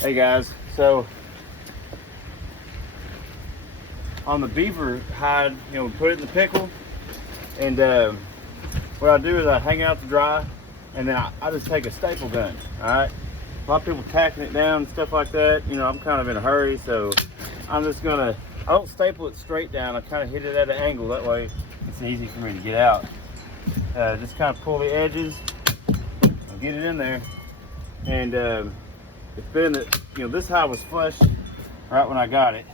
Hey guys, so on the beaver hide, we put it in the pickle, and what I do is I hang it out to dry, and then I just take a staple gun. All right, a lot of people tacking it down and stuff like that. I'm kind of in a hurry, so I'm just gonna, I don't staple it straight down. I kind of hit it at an angle, that way it's easy for me to get out. Just kind of pull the edges and get it in there. And it's been that, this hide was flush right when I got it,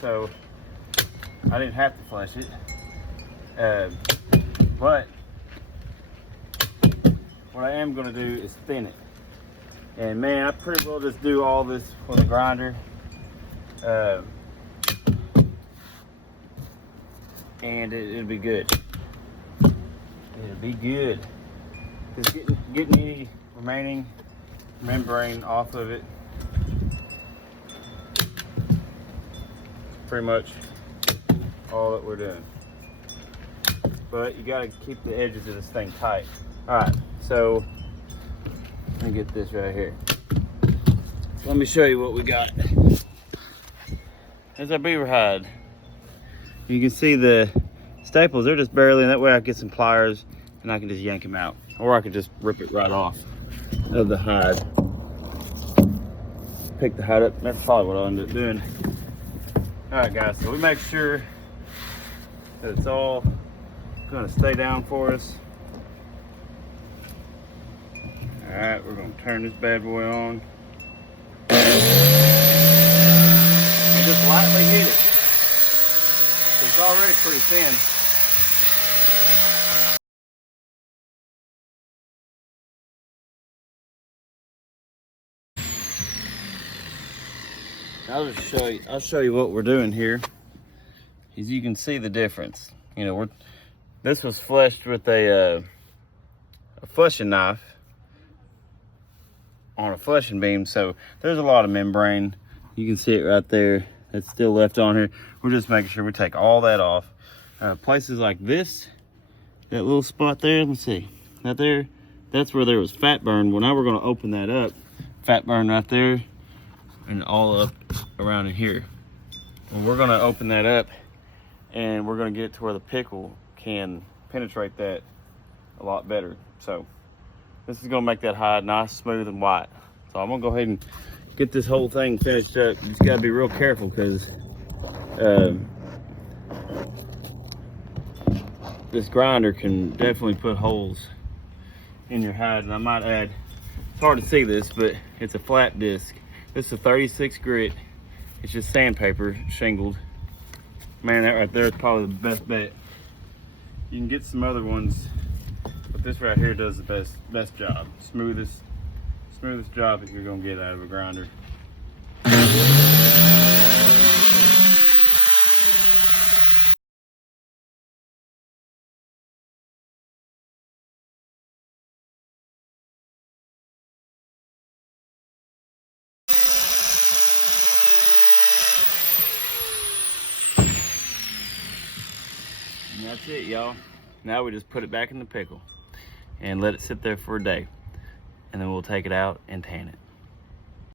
so I didn't have to flush it. But what I am going to do is thin it. And man, I pretty well just do all this with a grinder. And it'll be good. It'll be good. Just getting any remaining membrane off of it. Pretty much all that we're doing. But you gotta keep the edges of this thing tight. All right, so let me get this right here. Let me show you what we got. There's our beaver hide. You can see the staples, they're just barely, and that way I get some pliers and I can just yank them out. Or I could just rip it right off of the hide. Pick the hide up, that's probably what I'll end up doing. All right guys, so we make sure that it's all gonna stay down for us. All right, we're gonna turn this bad boy on. And just lightly hit it. So it's already pretty thin. I'll show you what we're doing here. As you can see the difference. This was flushed with a flushing knife on a flushing beam, so there's a lot of membrane. You can see it right there. It's still left on here. We're just making sure we take all that off. Places like this, that little spot there, let me see, right there, that's where there was fat burn. Well, now we're gonna open that up. Fat burn right there, and all up around in here. And we're gonna open that up, and we're gonna get it to where the pickle can penetrate that a lot better. So this is gonna make that hide nice, smooth, and white. So I'm gonna go ahead and get this whole thing finished up. You just gotta be real careful, because this grinder can definitely put holes in your hide. And I might add, it's hard to see this, but it's a flat disc. This is a 36 grit. It's just sandpaper shingled. Man, that right there is probably the best bet. You can get some other ones, but this right here does the best job. Smoothest job that you're gonna get out of a grinder. And that's it, y'all. Now we just put it back in the pickle and let it sit there for a day, and then we'll take it out and tan it.